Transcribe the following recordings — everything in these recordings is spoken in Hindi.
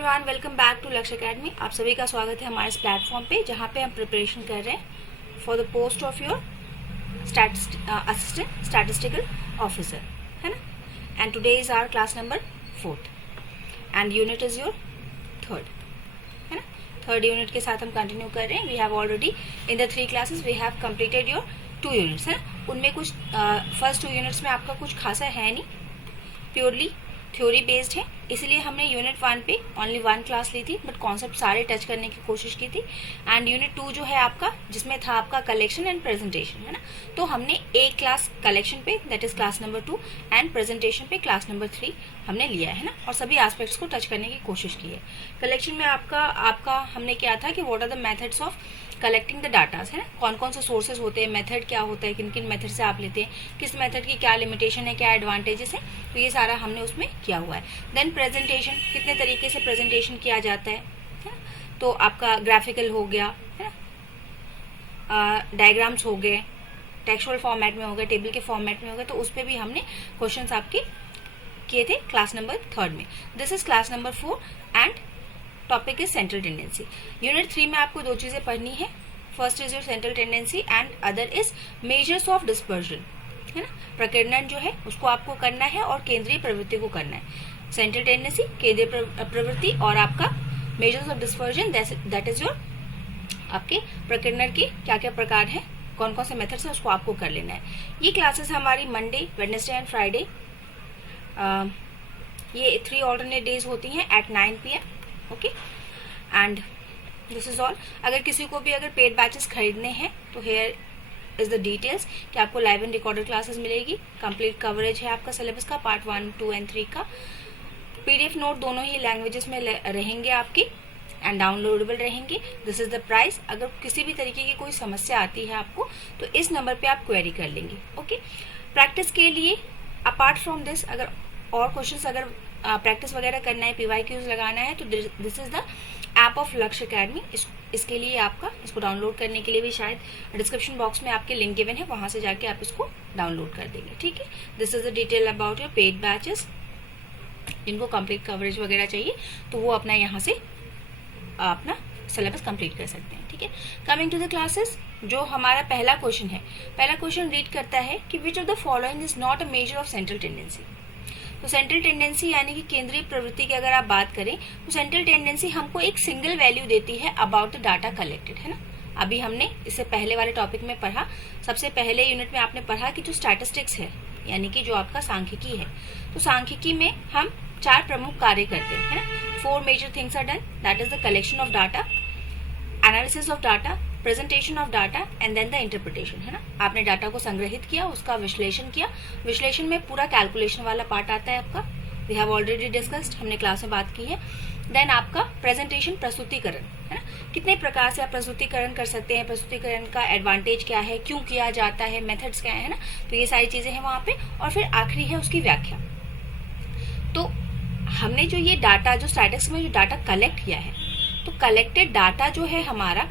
एवरीवन, वेलकम बैक टू लक्ष्य एकेडमी। आप सभी का स्वागत है हमारे इस प्लेटफॉर्म पे जहाँ पे हम प्रिपरेशन कर रहे हैं for the post of your assistant statistical officer, है ना। And today is our class number 4th and unit is your 3rd, है ना। 3rd यूनिट के साथ हम कंटिन्यू कर रहे हैं। We have already in the 3 classes we have completed your 2 units, है ना। उनमें कुछ फर्स्ट 2 यूनिट्स में आपका कुछ खासा है नहीं, प्योरली थ्योरी बेस्ड है, इसलिए हमने यूनिट 1 पे ओनली 1 क्लास ली थी, बट कॉन्सेप्ट सारे टच करने की कोशिश की थी। एंड यूनिट 2 जो है आपका, जिसमें था आपका कलेक्शन एंड प्रेजेंटेशन, है ना, तो हमने एक क्लास कलेक्शन पे, that is class number 2, and presentation पे क्लास नंबर 3 हमने लिया है ना, और सभी एस्पेक्ट्स को टच करने की कोशिश की है। कलेक्शन में आपका हमने क्या था कि what are the methods of collecting the datas, है ना, कौन कौन से सोर्सेज होते हैं, मेथड क्या होता है, किन किन मेथड से आप लेते हैं, किस मेथड की क्या लिमिटेशन है, क्या एडवांटेजेस है, तो ये सारा हमने उसमें किया हुआ है। देन प्रेजेंटेशन, कितने तरीके से प्रेजेंटेशन किया जाता है ना, तो आपका ग्राफिकल हो गया, है ना, डायग्राम्स हो गए, टेक्सचुअल फॉर्मेट में हो गए, टेबल के फॉर्मेट में हो गए, तो उस पर भी हमने क्वेश्चन आपके किए थे क्लास नंबर 3rd में। This is class number 4 and topic is central tendency. Unit 3 में आपको 2 चीजें पढ़नी है। First is your central tendency and other is measures of dispersion, है ना। प्रकीर्णन जो है उसको आपको करना है और केंद्रीय प्रवृत्ति को करना है। सेंट्रल टेंडेंसी, केंद्रीय प्रवृत्ति, और आपका measures of dispersion, that is your आपके प्रकीर्णन के क्या क्या प्रकार है, कौन कौन से मेथड्स है, उसको आपको कर लेना है। ये क्लासेस हमारी मंडे, वेडनेसडे एंड फ्राइडे, ये 3 ऑल्टरनेट डेज होती हैं at 9 PM, okay. And this is all. अगर किसी को भी अगर पेड बैचेस खरीदने हैं तो हेयर इज द डिटेल्स कि आपको लाइव एंड रिकॉर्डेड क्लासेस मिलेगी, कंप्लीट कवरेज है आपका सिलेबस का, पार्ट 1, 2 एंड 3 का। PDF नोट दोनों ही लैंग्वेजेस में रहेंगे आपकी एंड डाउनलोडेबल रहेंगे। This is the price. अगर किसी भी तरीके की कोई समस्या आती है आपको तो इस नंबर पे आप क्वेरी कर लेंगे, ओके। प्रैक्टिस के लिए अपार्ट फ्रॉम दिस, अगर और क्वेश्चंस अगर प्रैक्टिस वगैरह करना है, PYQs लगाना है, तो this is the app of लक्ष्य एकेडमी। इसके लिए आपका, इसको डाउनलोड करने के लिए भी शायद डिस्क्रिप्शन बॉक्स में आपके लिंक गिवन है, वहां से जाके आप इसको डाउनलोड कर देंगे, ठीक है। This is the detail about your paid batches. जिनको कंप्लीट कवरेज वगैरह चाहिए तो वो अपना यहाँ से अपना सिलेबस कंप्लीट कर सकते हैं, ठीक है। कमिंग टू द क्लासेस, जो हमारा पहला क्वेश्चन है, पहला क्वेश्चन रीड करता है कि विच of the following is not a major of central tendency. तो सेंट्रल टेंडेंसी यानी कि केंद्रीय प्रवृत्ति की अगर आप बात करें तो सेंट्रल टेंडेंसी हमको एक सिंगल वैल्यू देती है अबाउट द डाटा कलेक्टेड, है ना। अभी हमने इससे पहले वाले टॉपिक में पढ़ा, सबसे पहले यूनिट में आपने पढ़ा कि जो स्टैटिस्टिक्स है यानी कि जो आपका सांख्यिकी है, तो सांख्यिकी में हम 4 प्रमुख कार्य करते हैं, है ना। 4 major things are done, that is the collection of data, analysis of data, presentation of data and then the interpretation, है ना। आपने डाटा को संग्रहित किया, उसका विश्लेषण किया, विश्लेषण में पूरा कैलकुलेशन वाला पार्ट आता है आपका, वी हैव ऑलरेडी डिस्कस्ड, हमने क्लास में बात की है। देन आपका प्रेजेंटेशन, प्रस्तुतिकरण, है ना, कितने प्रकार से आप प्रस्तुतिकरण कर सकते हैं, प्रस्तुतिकरण का एडवांटेज क्या है, क्यों किया जाता है, मेथड्स क्या है ना, तो ये सारी चीजें हैं वहां पे। और फिर आखिरी है उसकी व्याख्या। तो हमने जो ये डाटा, जो स्टैटिस्टिक्स में जो डाटा कलेक्ट किया है, तो कलेक्टेड डाटा जो है हमारा,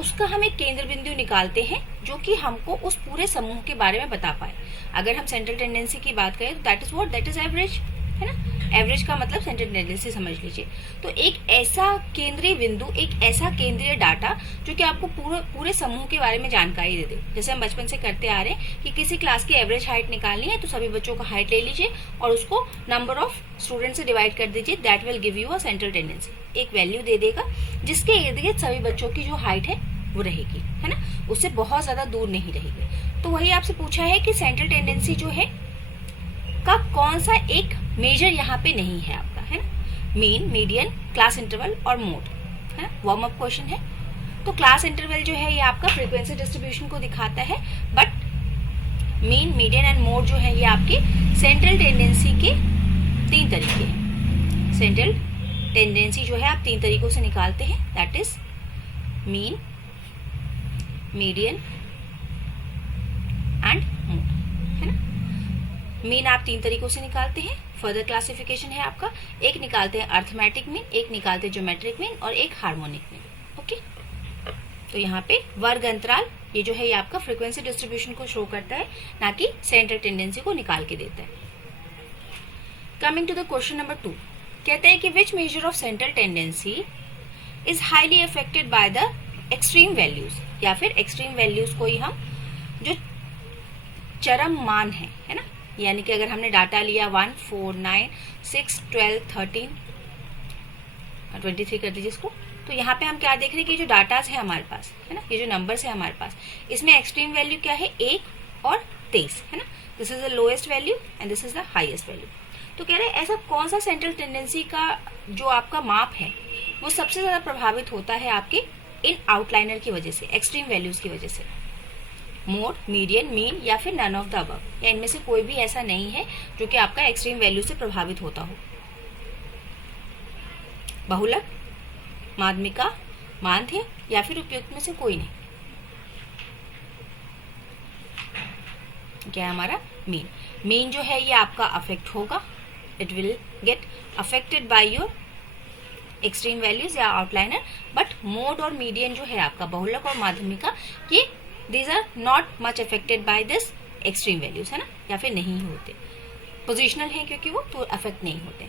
उसका हम एक केंद्र बिंदु निकालते हैं जो कि हमको उस पूरे समूह के बारे में बता पाए। अगर हम सेंट्रल टेंडेंसी की बात करें तो that is what, that is average, है ना। एवरेज का मतलब सेंट्रल टेंडेंसी समझ लीजिए। तो एक ऐसा केंद्रीय बिंदु, एक ऐसा केंद्रीय डाटा जो कि आपको पूरे समूह के बारे में जानकारी दे दे। जैसे हम बचपन से करते आ रहे हैं कि किसी क्लास की एवरेज हाइट निकालनी है तो सभी बच्चों का हाइट ले लीजिए और उसको नंबर ऑफ स्टूडेंट से डिवाइड कर दीजिए, that will give you a central tendency. एक वैल्यू दे देगा जिसके इर्द गिर्द सभी बच्चों की जो हाइट है वो रहेगी, है ना, उससे बहुत ज्यादा दूर नहीं रहेगी। तो वही आपसे पूछा है कि सेंट्रल टेंडेंसी जो है का कौन सा एक मेजर यहाँ पे नहीं है आपका, है ना। मीन, मीडियन, क्लास इंटरवल और मोड, है ना, वार्म अप क्वेश्चन है। तो क्लास इंटरवल जो है ये आपका फ्रीक्वेंसी डिस्ट्रीब्यूशन को दिखाता है, but mean, median and mode जो है ये आपके सेंट्रल टेंडेंसी के 3 तरीके हैं। सेंट्रल टेंडेंसी जो है आप 3 तरीकों से निकालते हैं, that is mean, median and mode, है ना। मीन आप 3 तरीकों से निकालते हैं। फर्दर क्लासिफिकेशन है आपका, एक निकालते हैं अर्थमेटिक मीन, एक निकालते हैं ज्योमेट्रिक मीन और एक हार्मोनिक मीन, ओके। तो यहाँ पे वर्ग अंतराल ये जो है ये आपका फ्रीक्वेंसी डिस्ट्रीब्यूशन को शो करता है, ना कि सेंट्रल टेंडेंसी को निकाल के देता है। Coming to the question number 2, कहते हैं कि which measure of central tendency is highly affected by the extreme values, या फिर एक्सट्रीम वैल्यूज को ही हम जो चरम मान है ना, यानी कि अगर हमने डाटा लिया 1, 4, 9, 6, 12, 13, 23 कर दीजिए इसको, तो यहाँ पे हम क्या देख रहे हैं कि जो डाटाज है हमारे पास है ना, ये जो नंबर्स है हमारे पास, इसमें एक्सट्रीम वैल्यू क्या है 1 और 23 है ना। This is the lowest value and this is the highest value. तो कह रहे हैं ऐसा कौन सा सेंट्रल टेंडेंसी का जो आपका माप है वो सबसे ज्यादा प्रभावित होता है आपके इन आउटलाइनर की वजह से, एक्सट्रीम वैल्यूज की वजह से। मोड, मीडियन, मीन या फिर नन ऑफ द अबव, या इनमें से कोई भी ऐसा नहीं है जो कि आपका एक्सट्रीम वैल्यू से प्रभावित होता हो। बहुलक, माध्यमिका, माध्य या फिर उपयुक्त में से कोई नहीं। क्या है हमारा मीन। मीन जो है ये आपका अफेक्ट होगा, it will get affected by your extreme values या आउटलाइनर, बट मोड और मीडियन जो है आपका बहुलक और माध्यमिका, ये these are not much affected by this extreme values है ना, या फिर नहीं होते, पोजिशनल है क्योंकि वो तो अफेक्ट नहीं होते।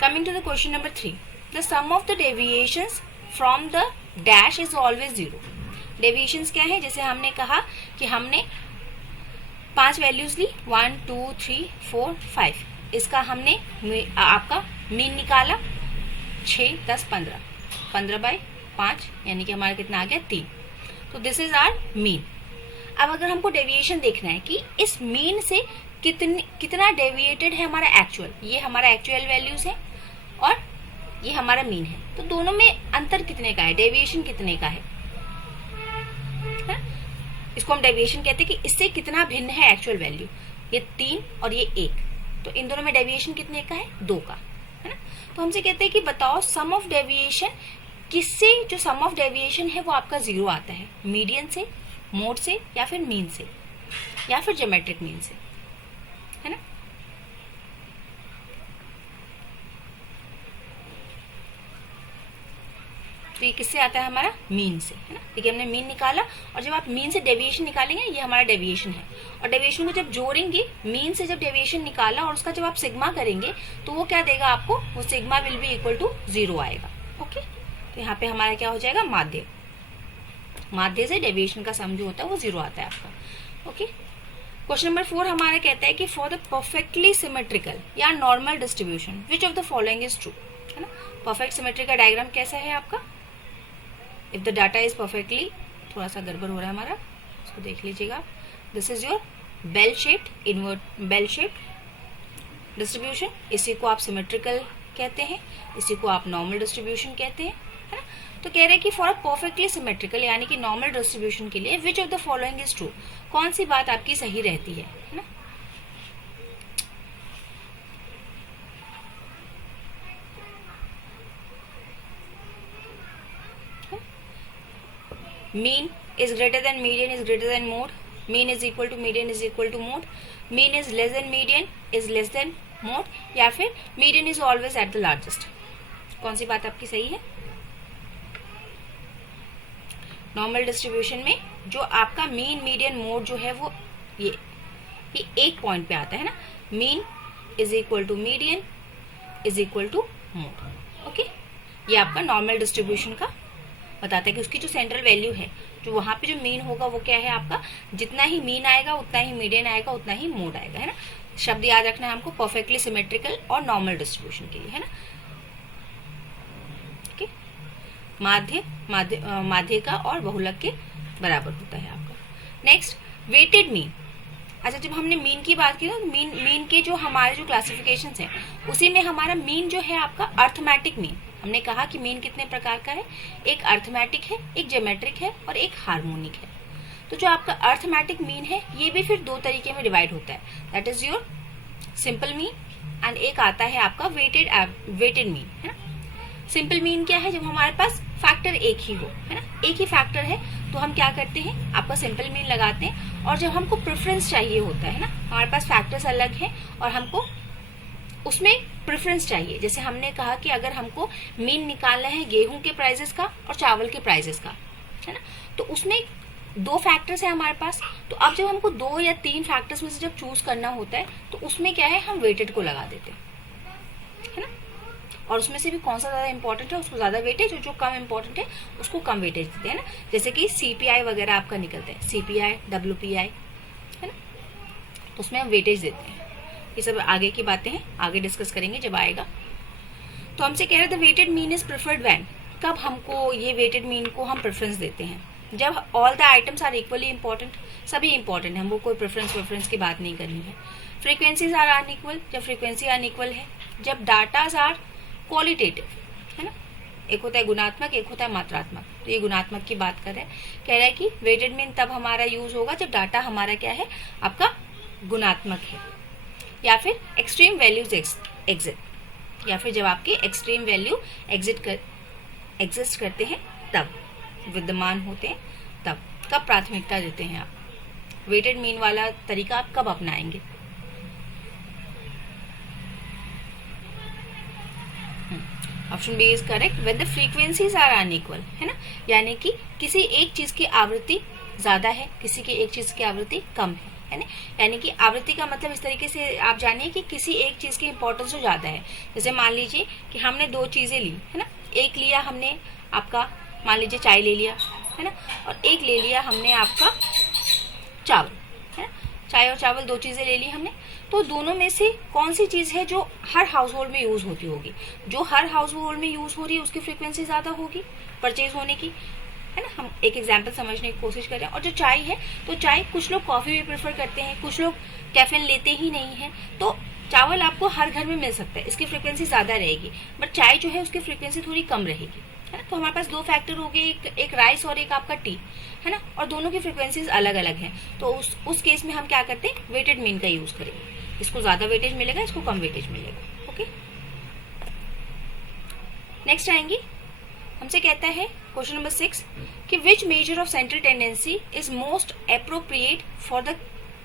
Coming to the question number 3, the sum of the deviations from the dash is always 0। Deviations क्या है, जैसे हमने कहा कि हमने 5 वैल्यूज ली, 1, 2, 3, 4, 5, इसका हमने आपका मीन निकाला 6, 10, 15, 15/5 यानी कि हमारा कितना आ गया 3, तो दिस इज आवर मीन। अब अगर हमको डेविएशन देखना है कि इस मीन से कितना डेविएटेड है हमारा एक्चुअल, ये हमारा एक्चुअल वैल्यूज है और ये हमारा मीन है, तो दोनों में अंतर कितने का है, डेविएशन कितने का है? इसको हम डेविएशन कहते हैं कि इससे कितना भिन्न है एक्चुअल वैल्यू, ये 3 और ये 1, तो इन दोनों में डेविएशन कितने का है, 2 का है ना। तो हमसे कहते हैं कि बताओ सम ऑफ डेविएशन किससे, जो सम ऑफ डेविएशन है वो आपका 0 आता है, मीडियन से, मोड से या फिर मीन से या फिर ज्योमेट्रिक मीन से, है ना। तो ये किससे आता है हमारा, मीन से, है ना। देखिए हमने मीन निकाला और जब आप मीन से डेविएशन निकालेंगे ये हमारा डेविएशन है, और डेविएशन को जब जोड़ेंगे, मीन से जब डेविएशन निकाला और उसका जब आप सिग्मा करेंगे तो वो क्या देगा आपको, वो sigma will be equal to 0 आएगा। ओके, तो यहाँ पे हमारा क्या हो जाएगा, माध्य। माध्य से डेविएशन का सम जो होता है वो 0 आता है आपका। ओके, क्वेश्चन नंबर 4 हमारा कहता है कि फॉर द परफेक्टली सिमेट्रिकल या normal distribution which of the following is true, है ना। परफेक्ट सिमेट्री का डायग्राम कैसा है आपका, if the data is perfectly, थोड़ा सा गड़बड़ हो रहा है हमारा, इसको देख लीजिएगा। This is your bell shaped, invert bell shaped distribution, इसी को आप सिमेट्रिकल कहते हैं, इसी को आप नॉर्मल डिस्ट्रीब्यूशन कहते हैं, है ना। तो कह रहे हैं कि फॉर अ परफेक्टली सिमेट्रिकल यानी कि नॉर्मल डिस्ट्रीब्यूशन के लिए which of the following is true, कौन सी बात आपकी सही रहती है ना। Mean is greater than median is greater than mode, mean is equal to median is equal to mode, mean is less than median is less than mode, या फिर median is always at the largest, कौन सी बात आपकी सही है। नॉर्मल डिस्ट्रीब्यूशन में जो आपका मीन, मीडियन, मोड जो है वो ये एक पॉइंट पे आता है ना, mean is equal to median is equal to mode. Okay, ये आपका नॉर्मल डिस्ट्रीब्यूशन का बताता है कि उसकी जो सेंट्रल वैल्यू है, जो वहां पे जो मीन होगा वो क्या है आपका, जितना ही मीन आएगा उतना ही मीडियन आएगा उतना ही मोड आएगा, है ना। शब्द याद रखना है हमको, परफेक्टली सिमेट्रिकल और नॉर्मल डिस्ट्रीब्यूशन के लिए, है ना। ओके, माध्य का और बहुलक के बराबर होता है आपका। Next, weighted mean. अच्छा, जब हमने मीन की बात की ना, तो मीन के जो हमारे जो क्लासिफिकेशंस हैं उसी में हमारा मीन जो है आपका अर्थमेटिक मीन। हमने कहा कि मीन कितने प्रकार का है, एक अर्थमेटिक है, एक ज्योमेट्रिक है और एक हार्मोनिक है। तो जो आपका अर्थमेटिक मीन है ये भी फिर 2 तरीके में डिवाइड होता है, that is your simple mean and एक आता है आपका वेटेड मीन, है ना। सिंपल मीन क्या है, जब हमारे पास फैक्टर एक ही हो, है ना, एक ही फैक्टर है तो हम क्या करते हैं, आपका सिंपल मीन लगाते हैं। और जब हमको प्रेफरेंस चाहिए होता है ना, हमारे पास फैक्टर्स अलग हैं और हमको उसमें प्रेफरेंस चाहिए, जैसे हमने कहा कि अगर हमको मीन निकालना है गेहूं के प्राइसेस का और चावल के प्राइसेस का, है ना, तो उसमें 2 फैक्टर्स है हमारे पास। तो अब जब हमको 2 या 3 फैक्टर्स में से जब चूज करना होता है तो उसमें क्या है, हम वेटेड को लगा देते हैं, है ना। और उसमें से भी कौन सा ज़्यादा इंपॉर्टेंट है उसको ज़्यादा वेटेज, और जो कम इंपॉर्टेंट है उसको कम वेटेज देते हैं ना। जैसे कि CPI वगैरह आपका निकलता है, CPI, WPI, है ना, तो उसमें हम वेटेज देते हैं। ये सब आगे की बातें हैं, आगे डिस्कस करेंगे जब आएगा। तो हमसे कह रहे थे weighted mean is preferred when, कब हमको ये वेटेड मीन को हम प्रेफरेंस देते हैं, जब all the items are equally important, सभी इंपॉर्टेंट है, हमको कोई प्रेफरेंस की बात नहीं करनी है। फ्रीक्वेंसीज आर अनइक्वल, जब फ्रीक्वेंसी अनइक्वल है, जब डाटाज आर क्वालिटेटिव, है ना, एक होता है गुणात्मक, एक होता है मात्रात्मक, तो ये गुणात्मक की बात कर रहे हैं। कह रहा है कि वेटेड मीन तब हमारा यूज होगा जब डाटा हमारा क्या है, आपका गुणात्मक है, या फिर एक्सट्रीम वैल्यूज एग्जिट, या फिर जब आपके एक्सट्रीम वैल्यू एग्जिस्ट करते हैं, तब विद्यमान होते हैं, तब कब प्राथमिकता देते हैं आप, वेटेड मीन वाला तरीका आप कब अपनाएंगे। Option B is correct, when the frequencies are unequal, है ना, यानी कि किसी एक चीज की आवृत्ति ज्यादा है, किसी की एक चीज की आवृत्ति कम है ना, यानी कि आवृत्ति का मतलब इस तरीके से आप जानिए कि किसी एक चीज की इंपॉर्टेंस जो ज्यादा है। जैसे मान लीजिए कि हमने दो चीजें ली, है ना, एक लिया हमने आपका मान लीजिए चाय ले लिया, है ना, और एक ले लिया हमने आपका चावल, है ना, चाय और चावल दो चीजें ले ली हमने, तो दोनों में से कौन सी चीज है जो हर हाउस होल्ड में यूज होती होगी, जो हर हाउस होल्ड में यूज हो रही है उसकी फ्रीक्वेंसी ज्यादा होगी परचेज होने की, है ना। हम एक एग्जाम्पल समझने की कोशिश करें, और जो चाय है, तो चाय कुछ लोग कॉफी भी प्रेफर करते हैं, कुछ लोग कैफीन लेते ही नहीं है, तो चावल आपको हर घर में मिल सकता है, इसकी फ्रीक्वेंसी ज्यादा रहेगी, बट चाय जो है उसकी फ्रीक्वेंसी थोड़ी कम रहेगी, है ना। तो हमारे पास दो फैक्टर हो गए, एक राइस और एक आपका टी, है ना, और दोनों की फ्रीक्वेंसीज अलग अलग हैं, तो उस केस में हम क्या करते हैं, वेटेड मीन का यूज करेंगे, इसको ज्यादा वेटेज मिलेगा, इसको कम वेटेज मिलेगा। ओके, नेक्स्ट आएंगी, हमसे कहता है क्वेश्चन नंबर 6 कि which measure of central tendency is most appropriate for the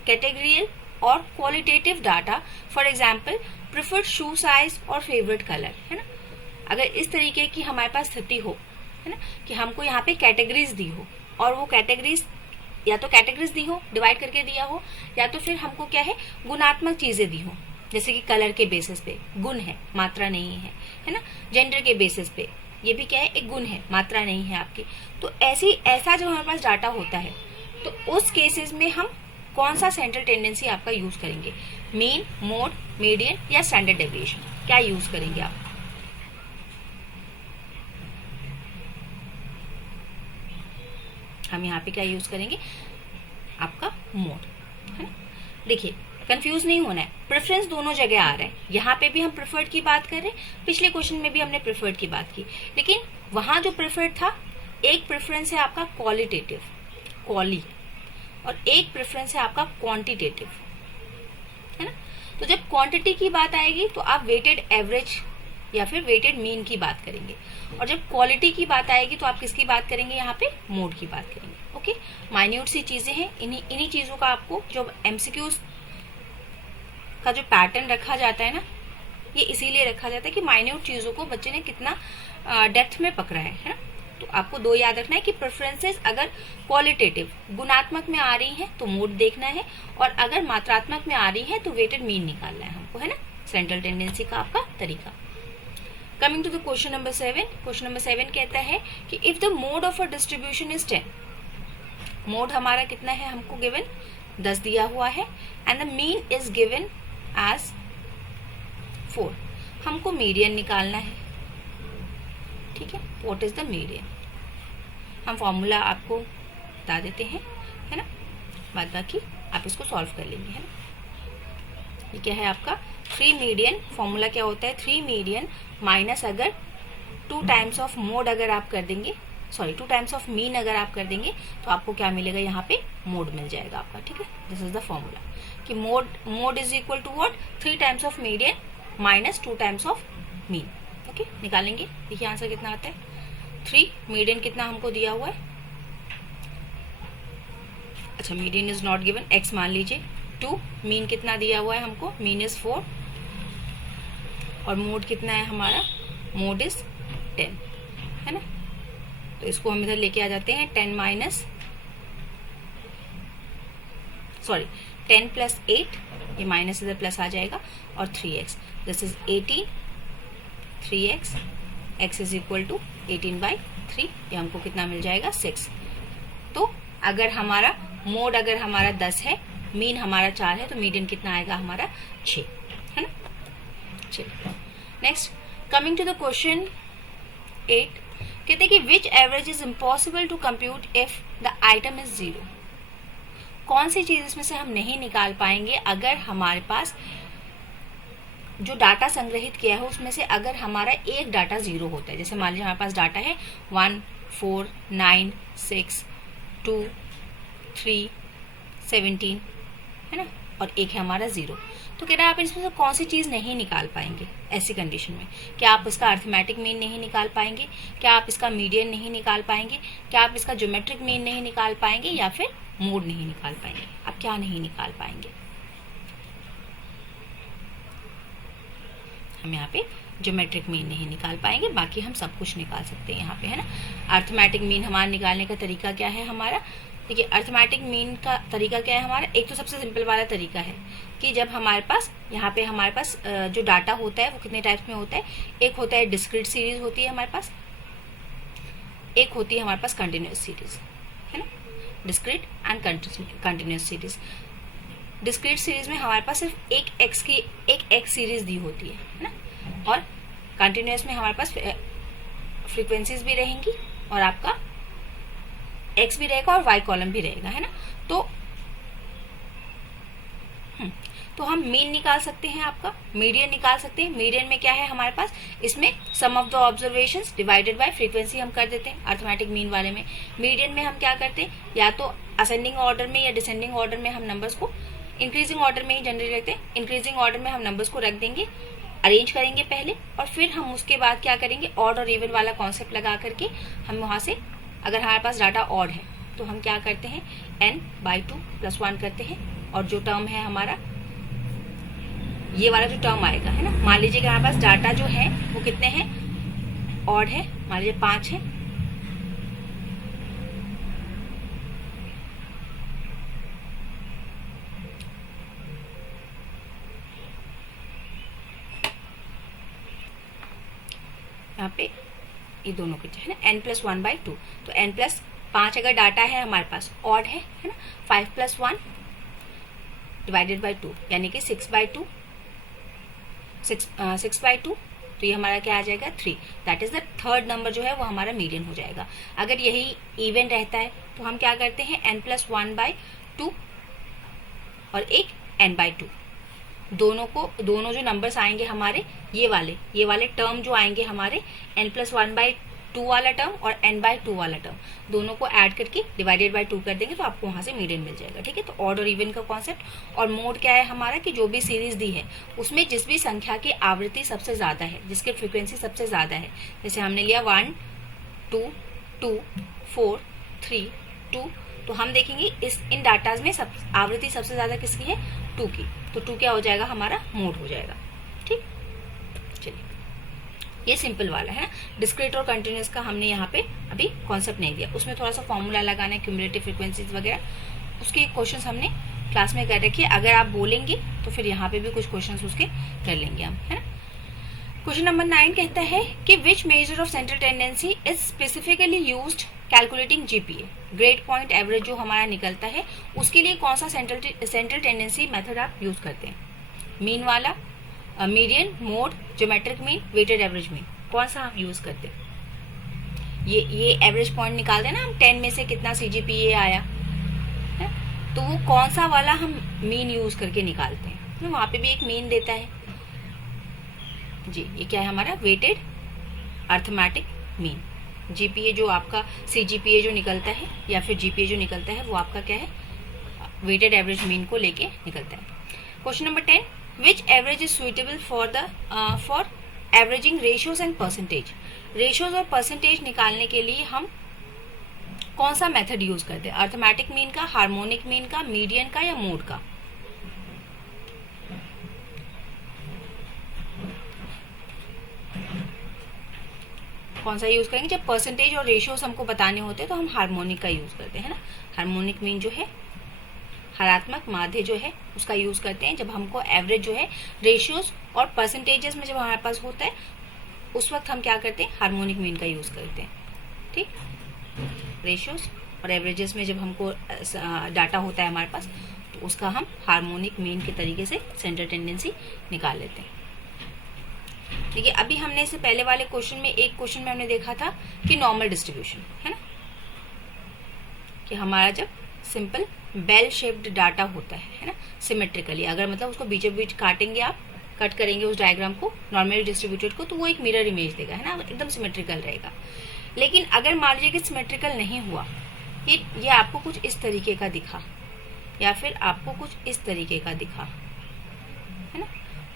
categorical और qualitative data, for example preferred shoe size और फेवरेट कलर, है ना। अगर इस तरीके की हमारे पास स्थिति हो, है ना, कि हमको यहाँ पे कैटेगरीज दी हो, और वो कैटेगरीज या तो कैटेगरीज दी हो, डिवाइड करके दिया हो, या तो फिर हमको क्या है, गुणात्मक चीजें दी हो, जैसे कि कलर के बेसिस पे गुण है, मात्रा नहीं है ना, जेंडर के बेसिस पे ये भी क्या है, एक गुण है, मात्रा नहीं है आपकी। तो ऐसा जो हमारे पास डाटा होता है, तो उस केसेस में हम कौन सा सेंट्रल टेंडेंसी आपका यूज करेंगे, मीन, मोड, मीडियन या स्टैंडर्ड डेविएशन, क्या यूज करेंगे आप। हम यहाँ पे क्या यूज करेंगे, आपका मोड, है ना। देखिए कंफ्यूज नहीं होना है, प्रेफरेंस दोनों जगह आ रहा है, यहाँ पे भी हम प्रेफर्ड की बात कर रहे हैं, पिछले क्वेश्चन में भी हमने प्रेफर्ड की बात की, लेकिन वहां जो प्रेफर्ड था, एक प्रेफरेंस है आपका क्वालिटेटिव, क्वाली, और एक प्रेफरेंस है आपका क्वांटिटेटिव, है ना। तो जब क्वांटिटी की बात आएगी तो आप वेटेड एवरेज या फिर वेटेड मीन की बात करेंगे, और जब क्वालिटी की बात आएगी तो आप किसकी बात करेंगे, यहाँ पे मोड की बात करेंगे। ओके, माइन्यूट सी चीजें हैं, इन्हीं चीजों का आपको जो एमसीक्यूज का जो पैटर्न रखा जाता है ना, ये इसीलिए रखा जाता है कि माइन्यूट चीजों को बच्चे ने कितना डेप्थ में पकड़ा है ना। तो आपको दो याद रखना है कि प्रेफरेंसेस अगर क्वालिटेटिव गुणात्मक में आ रही है तो मोड देखना है, और अगर मात्रात्मक में आ रही है तो वेटेड मीन निकालना है हमको, है ना, सेंट्रल टेंडेंसी का आपका तरीका। Coming to the question number 7, question number 7 कहता है कि if the mode of a distribution is 10, mode हमारा कितना है, हमको गिवन 10 दिया हुआ है, and the mean is given as 4, हमको मीडियन निकालना है, ठीक है। व्हाट इज द मीडियन, हम फॉर्मूला आपको बता देते हैं, है ना, बाद बाकी आप इसको सॉल्व कर लेंगे, है ना। ये क्या है आपका 3 मीडियन, फॉर्मूला क्या होता है, 3 मीडियन माइनस अगर 2 टाइम्स ऑफ मोड अगर आप कर देंगे, सॉरी 2 टाइम्स ऑफ मीन अगर आप कर देंगे तो आपको क्या मिलेगा, यहाँ पे मोड मिल जाएगा आपका, ठीक है। दिस इज द फॉर्मूला कि mode is equal to what, 3 times of median minus 2 times of mean. Okay, निकालेंगे, देखिए आंसर कितना आता है, 3, मीडियन कितना हमको दिया हुआ है, अच्छा median is not given, x मान लीजिए, 2, मीन कितना दिया हुआ है हमको, मीन इज 4, और मोड कितना है हमारा, मोड इज 10, है ना। तो इसको हम इधर लेके आ जाते हैं, 10 माइनस 10 प्लस 8, ये माइनस इधर प्लस आ जाएगा, और 3x, this is 18 3x, x is equal to 18/3, ये हमको कितना मिल जाएगा 6। तो अगर हमारा मोड अगर हमारा 10 है, मीन हमारा 4 है, तो मीडियन कितना आएगा हमारा 6, है ना। चलिए next, coming to the question 8, कहते हैं कि which average is impossible to compute if the item is 0। कौन सी चीज इसमें से हम नहीं निकाल पाएंगे अगर हमारे पास जो डाटा संग्रहित किया है उसमें से अगर हमारा एक डाटा 0 होता है। जैसे मान लीजिए हमारे पास डाटा है 1, 4, 9, 6, 2, 3, 17, है ना, और एक है हमारा 0। तो कह रहा है आप इसमें से कौन सी चीज नहीं निकाल पाएंगे ऐसी कंडीशन में। क्या आप इसका अर्थमेटिक मीन नहीं निकाल पाएंगे, क्या आप इसका मीडियन नहीं निकाल पाएंगे, क्या आप इसका ज्योमेट्रिक मीन नहीं निकाल पाएंगे, या फिर मोड नहीं निकाल पाएंगे। आप क्या नहीं निकाल पाएंगे? हम यहाँ पे ज्योमेट्रिक मीन नहीं निकाल पाएंगे, बाकी हम सब कुछ निकाल सकते हैं यहाँ पे, है ना। अर्थमेटिक मीन हमारा निकालने का तरीका क्या है हमारा, देखिए अर्थमेटिक मीन का तरीका क्या है हमारा। एक तो सबसे सिंपल वाला तरीका है कि जब हमारे पास यहाँ पे हमारे पास जो डाटा होता है वो कितने टाइप्स में होता है। एक होता है डिस्क्रीट सीरीज होती है हमारे पास, एक होती है हमारे पास कंटिन्यूअस सीरीज, है ना। Discrete and continuous series. Discrete series में हमारे पास सिर्फ एक एक्स सीरीज दी होती है ना, और कंटिन्यूअस में हमारे पास फ्रीक्वेंसीज भी रहेंगी और आपका एक्स भी रहेगा और वाई कॉलम भी रहेगा, है ना। तो हम मीन निकाल सकते हैं, आपका मीडियन निकाल सकते हैं। मीडियन में क्या है हमारे पास, इसमें sum of the observations divided by frequency हम कर देते हैं अर्थमेटिक मीन वाले में। मीडियन में हम क्या करते हैं, या तो असेंडिंग ऑर्डर में या डिसेंडिंग ऑर्डर में हम नंबर्स को, इंक्रीजिंग ऑर्डर में ही जनरली रखते हैं। इंक्रीजिंग ऑर्डर में हम नंबर्स को रख देंगे, अरेंज करेंगे पहले, और फिर हम उसके बाद क्या करेंगे, ऑड और इवन वाला कॉन्सेप्ट लगा करके हम वहां से, अगर हमारे पास डाटा ऑड है तो हम क्या करते हैं n/2 + 1 करते हैं, और जो टर्म है हमारा ये वाला जो टर्म आएगा, है ना। मान लीजिए कि हमारे पास डाटा जो है वो कितने हैं, ऑड है, मान लीजिए 5 है, यहाँ पे ये दोनों के है ना n+1/2। तो n+5 अगर डाटा है हमारे पास ऑड है ना, 5 + 1 / 2 यानी कि 6/2, 6/2, तो ये हमारा क्या आ जाएगा 3। That is the third number जो है वो हमारा मीडियन हो जाएगा। अगर यही इवन रहता है तो हम क्या करते हैं n+1/2 और एक n/2, दोनों जो नंबर्स आएंगे हमारे ये वाले टर्म जो आएंगे हमारे n+1/2 वाला टर्म और n/2 वाला टर्म, दोनों को ऐड करके डिवाइडेड बाय 2 कर देंगे तो आपको वहां से मीडियन मिल जाएगा, ठीक है। तो ऑड और इवन का कॉन्सेप्ट। और मोड क्या है हमारा, कि जो भी सीरीज दी है उसमें जिस भी संख्या की आवृत्ति सबसे ज्यादा है, जिसकी फ्रीक्वेंसी सबसे ज्यादा है, जैसे हमने लिया 1, 2, 2, 4, 3, 2, तो हम देखेंगे इन डाटाज में आवृत्ति सबसे ज्यादा किसकी है, 2 की। तो 2 क्या हो जाएगा हमारा, मोड हो जाएगा, ठीक। चलिए ये सिंपल वाला है। डिस्क्रीट और कंटिन्यूअस का हमने यहाँ पे अभी कॉन्सेप्ट नहीं दिया, उसमें थोड़ा सा फॉर्मूला लगाना है, क्यूमुलेटिव फ्रीक्वेंसीज वगैरह, उसके क्वेश्चंस हमने क्लास में कर रखे। अगर आप बोलेंगे तो फिर यहाँ पे भी कुछ क्वेश्चंस उसके कर लेंगे हम, है ना। क्वेश्चन नंबर 9 कहता है कि which measure of central tendency is specifically used calculating GPA, grade point average जो हमारा निकलता है उसके लिए कौन सा सेंट्रल टेंडेंसी मेथड आप यूज करते हैं। मीन वाला, median, mode, geometric mean, weighted average mean, कौन सा आप यूज करते हैं। ये एवरेज पॉइंट निकालते हैं ना हम, 10 में से कितना सीजीपीए आया है, तो वो कौन सा वाला हम मीन यूज करके निकालते हैं। तो वहां पे भी एक मीन देता है जी। ये क्या है हमारा, वेटेड अर्थमेटिक मीन। जीपीए जो आपका सीजीपीए जो निकलता है या फिर जीपीए जो निकलता है वो आपका क्या है, वेटेड एवरेज मीन को लेके निकलता है। Question number 10, which average is suitable for averaging ratios and percentage. Ratios और परसेंटेज निकालने के लिए हम कौन सा मेथड यूज करते हैं, अर्थमेटिक मीन का, हार्मोनिक मीन का, मीडियन का या मोड का। कौन सा यूज करेंगे, जब परसेंटेज और रेशियोज हमको बताने होते हैं तो हम हार्मोनिक का यूज करते हैं ना। हार्मोनिक मीन जो है, हरात्मक माध्य जो है उसका यूज करते हैं जब हमको एवरेज जो है रेशियोज और परसेंटेजेस में जब हमारे पास होता है उस वक्त हम क्या करते हैं, हार्मोनिक मीन का यूज करते हैं। ठीक, रेशियोज और एवरेजेस में जब हमको डाटा होता है हमारे पास, तो उसका हम हार्मोनिक मीन के तरीके से सेंट्रल टेंडेंसी निकाल लेते हैं। देखिए अभी हमने इससे पहले वाले क्वेश्चन में, एक क्वेश्चन में हमने देखा था कि नॉर्मल डिस्ट्रीब्यूशन है ना, कि हमारा जब सिंपल बेल शेप्ड डाटा होता है ना, सिमेट्रिकली, अगर मतलब उसको बीचों बीच काटेंगे आप, कट करेंगे उस डायग्राम को, नॉर्मली डिस्ट्रीब्यूटेड को, तो वो एक मिरर इमेज देगा, है ना, एकदम सिमेट्रिकल रहेगा। लेकिन अगर मान लीजिए कि सिमेट्रिकल नहीं हुआ, ये आपको कुछ इस तरीके का दिखा, या फिर आपको कुछ इस तरीके का दिखा, है ना,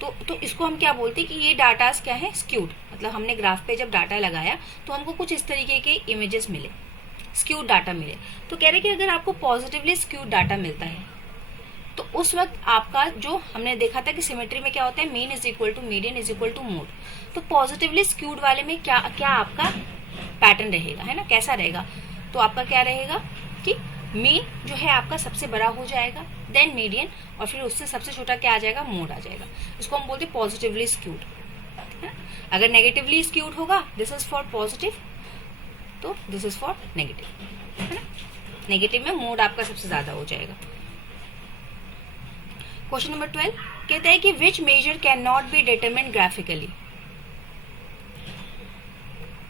तो इसको हम क्या बोलते हैं कि ये डाटास क्या है, स्क्यूड। मतलब हमने ग्राफ पे जब डाटा लगाया तो हमको कुछ इस तरीके के इमेजेस मिले, स्क्यूड डाटा मिले। तो कह रहे कि अगर आपको पॉजिटिवली स्क्यूड डाटा मिलता है तो उस वक्त आपका, जो हमने देखा था कि सिमेट्री में क्या होता है, mean is equal to median is equal to mode, तो पॉजिटिवली स्क्यूड वाले में क्या क्या आपका पैटर्न रहेगा, है ना, कैसा रहेगा, तो आपका क्या रहेगा कि मीन जो है आपका सबसे बड़ा हो जाएगा, देन मीडियन, और फिर उससे सबसे छोटा क्या आ जाएगा, मोड आ जाएगा। इसको हम बोलते हैं पॉजिटिवली स्क्यूड, है ना। अगर नेगेटिवली स्क्यूड होगा, दिस इज फॉर पॉजिटिव, तो दिस इज फॉर नेगेटिव, है ना। नेगेटिव में मोड आपका सबसे ज्यादा हो जाएगा। क्वेश्चन नंबर 12 कहता है कि which measure can not be determine graphically.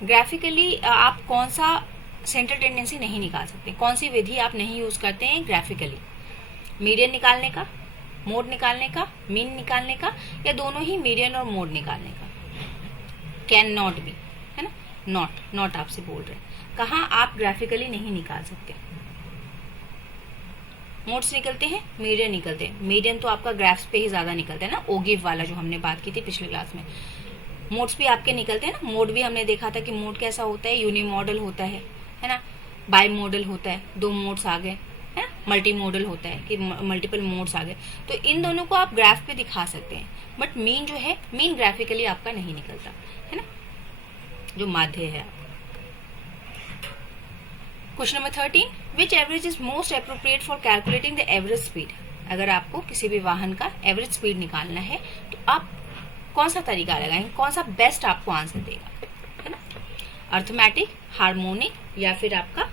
Graphically आप कौन सा सेंट्रल टेंडेंसी नहीं निकाल सकते, कौन सी विधि आप नहीं यूज करते हैं ग्राफिकली, मीडियन निकालने का, मोड निकालने का, मीन निकालने का, या दोनों ही मीडियन और मोड निकालने का। कैन नॉट बी, है ना, नॉट आपसे बोल रहे हैं, कहाँ आप ग्राफिकली नहीं निकाल सकते। मोड्स निकलते हैं, मीडियन निकलते हैं। मीडियन तो आपका ग्राफ्स पे ही ज्यादा निकलता है ना, ओगिव वाला जो हमने बात की थी पिछले क्लास में। मोड्स भी आपके निकलते हैं ना, मोड भी हमने देखा था कि मोड कैसा होता है, यूनि मॉडल होता है ना, बाई मॉडल होता है, दो मोड्स आ गए, है ना, मल्टी मॉडल होता है कि मल्टीपल मोड्स आ गए। तो इन दोनों को आप ग्राफ पे दिखा सकते हैं, बट मीन जो है, मीन ग्राफिकली आपका नहीं निकलता, है ना, जो माध्य है। Question number 13 which average is most appropriate for calculating the average speed. अगर आपको किसी भी वाहन का एवरेज स्पीड निकालना है तो आप कौन सा तरीका लगाएंगे, कौन सा बेस्ट आपको आंसर देगा, है ना, अर्थमेटिक, हार्मोनिक, या फिर आपका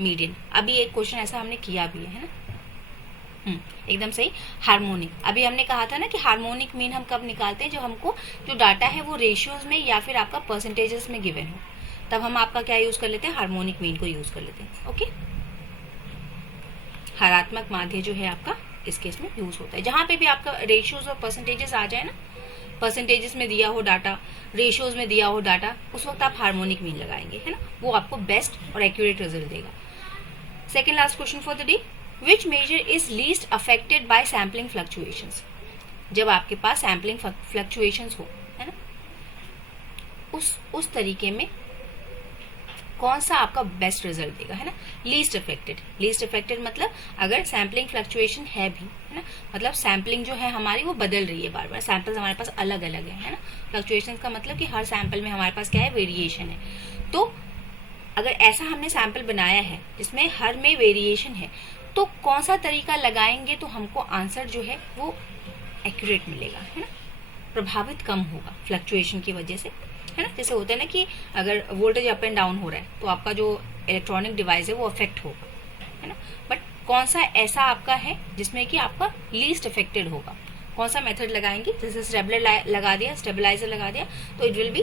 मीडियन। अभी एक क्वेश्चन ऐसा हमने किया भी है ना, एकदम सही, हार्मोनिक। अभी हमने कहा था ना कि हार्मोनिक मीन हम कब निकालते हैं, जो हमको जो डाटा है वो रेशियोज में या फिर आपका परसेंटेजेस में गिवन हो, तब हम आपका क्या यूज कर लेते हैं, हार्मोनिक मीन को यूज कर लेते हैं। ओके, हरात्मक माध्य जो है आपका इस केस में यूज होता है, जहां पे भी आपका रेशियोज और परसेंटेजेस आ जाए ना, परसेंटेजेस में दिया हो डाटा, रेशियोज में दिया हो डाटा, उस वक्त आप हार्मोनिक मीन लगाएंगे, है ना, वो आपको बेस्ट और एक्यूरेट रिजल्ट देगा। Second last question for the day, which measure is least affected by sampling fluctuations. जब आपके पास सैम्पलिंग फ्लक्चुएशंस हो, है ना, उस तरीके में कौन सा आपका बेस्ट रिजल्ट देगा, है ना, लीस्ट अफेक्टेड। लीस्ट अफेक्टेड मतलब अगर सैम्पलिंग फ्लक्चुएशन है भी, है ना, मतलब सैम्पलिंग जो है हमारी वो बदल रही है बार बार, सैंपल्स हमारे पास अलग अलग है ना, फ्लक्चुएशन का मतलब कि हर सैंपल में हमारे पास क्या है, वेरिएशन है। तो अगर ऐसा हमने सैंपल बनाया है जिसमें हर में वेरिएशन है, तो कौन सा तरीका लगाएंगे तो हमको आंसर जो है वो एक्यूरेट मिलेगा, है ना, प्रभावित कम होगा फ्लक्चुएशन की वजह से, है ना। जैसे होता है ना कि अगर वोल्टेज अप एंड डाउन हो रहा है तो आपका जो इलेक्ट्रॉनिक डिवाइस है वो अफेक्ट होगा, है ना, बट कौन सा ऐसा आपका है जिसमें कि आपका लीस्ट अफेक्टेड होगा, कौन सा मेथड लगाएंगे, जैसे स्टेबलाइजर लगा दिया तो it will be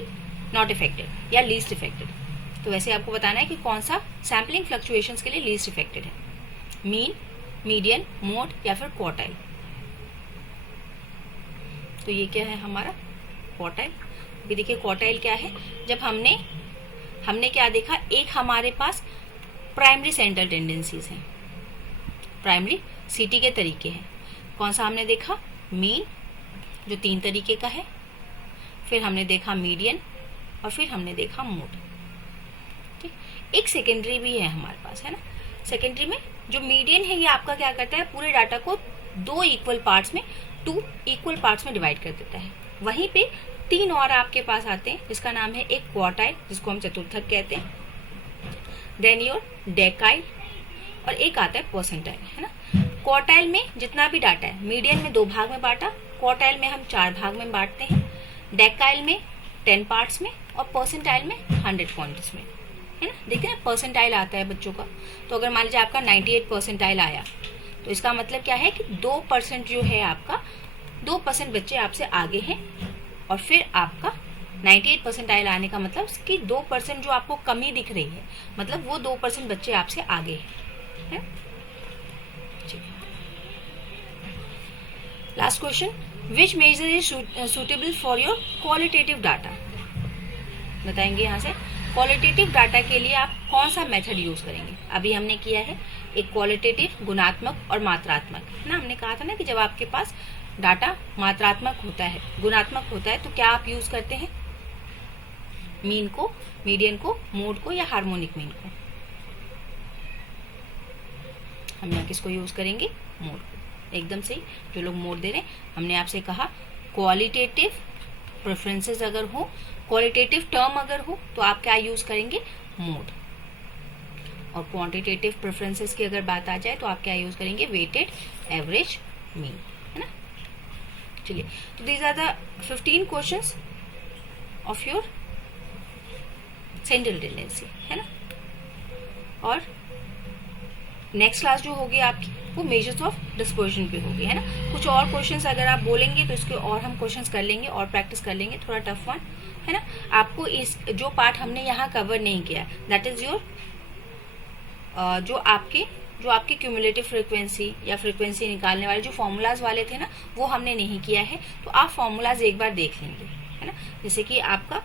not affected या लीस्ट इफेक्टेड। तो वैसे आपको बताना है कि कौन सा सैम्पलिंग फ्लक्चुएशंस के लिए लीस्ट इफेक्टेड है, मीन, मीडियन, मोड या फिर क्वार्टाइल। तो ये क्या है हमारा क्वार्टाइल। अभी देखिए क्वार्टाइल क्या है, जब हमने क्या देखा, एक हमारे पास प्राइमरी सेंट्रल टेंडेंसीज हैं, प्राइमरी सीटी के तरीके हैं। कौन सा हमने देखा, मीन जो 3 तरीके का है, फिर हमने देखा मीडियन, और फिर हमने देखा मोड। ठीक, एक सेकेंडरी भी है हमारे पास, है ना। सेकेंडरी में जो मीडियन है ये आपका क्या करता है, पूरे डाटा को 2 इक्वल पार्ट्स में, 2 इक्वल पार्ट्स में डिवाइड कर देता है। वहीं पे 3 और आपके पास आते हैं, जिसका नाम है एक क्वार्टाइल, जिसको हम चतुर्थक कहते हैं, देन योर डेकाइल, और एक आता है परसेंटाइल, है ना। क्वार्टाइल में जितना भी डाटा है, मीडियन में 2 भाग में बांटा, क्वार्टाइल में हम 4 भाग में बांटते हैं, डेकाइल में 10 पार्ट्स में और परसेंटाइल में 100 पॉइंट्स में, है ना। देखिए ना परसेंटाइल आता है बच्चों का, तो अगर मान लीजिए आपका 98 परसेंटाइल आया तो इसका मतलब क्या है कि 2% जो है आपका 2% बच्चे आपसे आगे हैं, और फिर आपका 98 परसेंटाइल आने का मतलब कि 2% जो आपको कमी दिख रही है, मतलब वो 2% बच्चे आपसे आगे हैं। Last question, which measure is suitable for your qualitative data. बताएंगे यहाँ से क्वालिटेटिव डाटा के लिए आप कौन सा मेथड यूज करेंगे। अभी हमने किया है एक क्वालिटेटिव, गुणात्मक और मात्रात्मक, है ना। हमने कहा था ना कि जब आपके पास डाटा मात्रात्मक होता है, गुणात्मक होता है, तो क्या आप यूज करते हैं, मीन को, मीडियन को, मोड को या हार्मोनिक मीन को। हम यहाँ किसको यूज करेंगे, मोड को। एकदम सही, जो लोग मोड दे रहे हैं, हमने आपसे कहा क्वालिटेटिव प्रेफरेंसेस अगर हो, क्वालिटेटिव टर्म अगर हो, तो आप क्या यूज करेंगे, मोड। और क्वांटिटेटिव प्रेफरेंसेस की अगर बात आ जाए तो आप क्या यूज करेंगे, वेटेड एवरेज मीन, है ना। चलिए, तो these are the 15 questions of your central tendency, है ना। और नेक्स्ट क्लास जो होगी आपकी वो मेजर्स ऑफ डिस्पर्शन पे होगी, है ना। कुछ और क्वेश्चंस अगर आप बोलेंगे तो इसके और हम क्वेश्चंस कर लेंगे और प्रैक्टिस कर लेंगे, थोड़ा टफ वन, है ना। आपको इस जो पार्ट हमने यहाँ कवर नहीं किया, दैट इज योर जो आपके क्यूमुलेटिव फ्रीक्वेंसी या फ्रीक्वेंसी निकालने वाले जो फॉर्मूलाज वाले थे ना, वो हमने नहीं किया है, तो आप फॉर्मूलाज एक बार देख लेंगे, है ना। जैसे कि आपका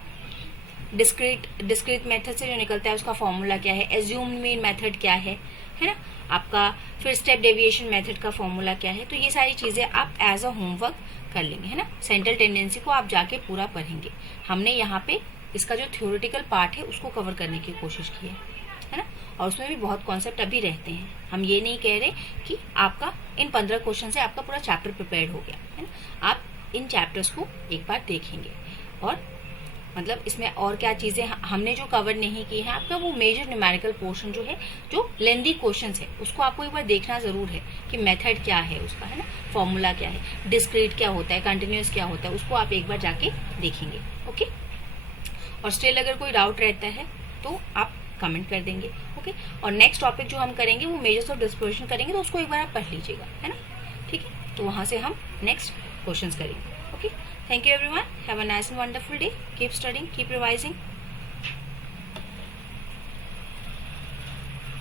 डिस्क्रीट मेथड से जो निकलता है उसका फॉर्मूला क्या है, एज्यूम्ड मीन मेथड क्या है ना, आपका फिर स्टेप डेविएशन मेथड का फॉर्मूला क्या है। तो ये सारी चीजें आप एज अ होमवर्क कर लेंगे, है ना। सेंट्रल टेंडेंसी को आप जाके पूरा पढ़ेंगे। हमने यहाँ पे इसका जो थ्योरेटिकल पार्ट है उसको कवर करने की कोशिश की है ना। और उसमें भी बहुत कॉन्सेप्ट अभी रहते हैं। हम ये नहीं कह रहे कि आपका इन 15 क्वेश्चन से आपका पूरा चैप्टर प्रिपेयर्ड हो गया, है ना। आप इन चैप्टर्स को एक बार देखेंगे और मतलब इसमें और क्या चीजें हमने जो कवर नहीं की है, आपका वो मेजर न्यूमेरिकल पोर्शन जो है, जो लेंदी क्वेश्चन है, उसको आपको एक बार देखना जरूर है कि मेथड क्या है उसका, है ना, फॉर्मूला क्या है, डिस्क्रीट क्या होता है, कंटिन्यूअस क्या होता है, उसको आप एक बार जाके देखेंगे। ओके, और स्टिल अगर कोई डाउट रहता है तो आप कमेंट कर देंगे। ओके, और नेक्स्ट टॉपिक जो हम करेंगे वो मेजर्स ऑफ डिस्पर्शन करेंगे, तो उसको एक बार आप पढ़ लीजिएगा, है ना। ठीक है, तो वहां से हम नेक्स्ट क्वेश्चंस करेंगे। Okay, thank you everyone, have a nice and wonderful day, keep studying, keep revising.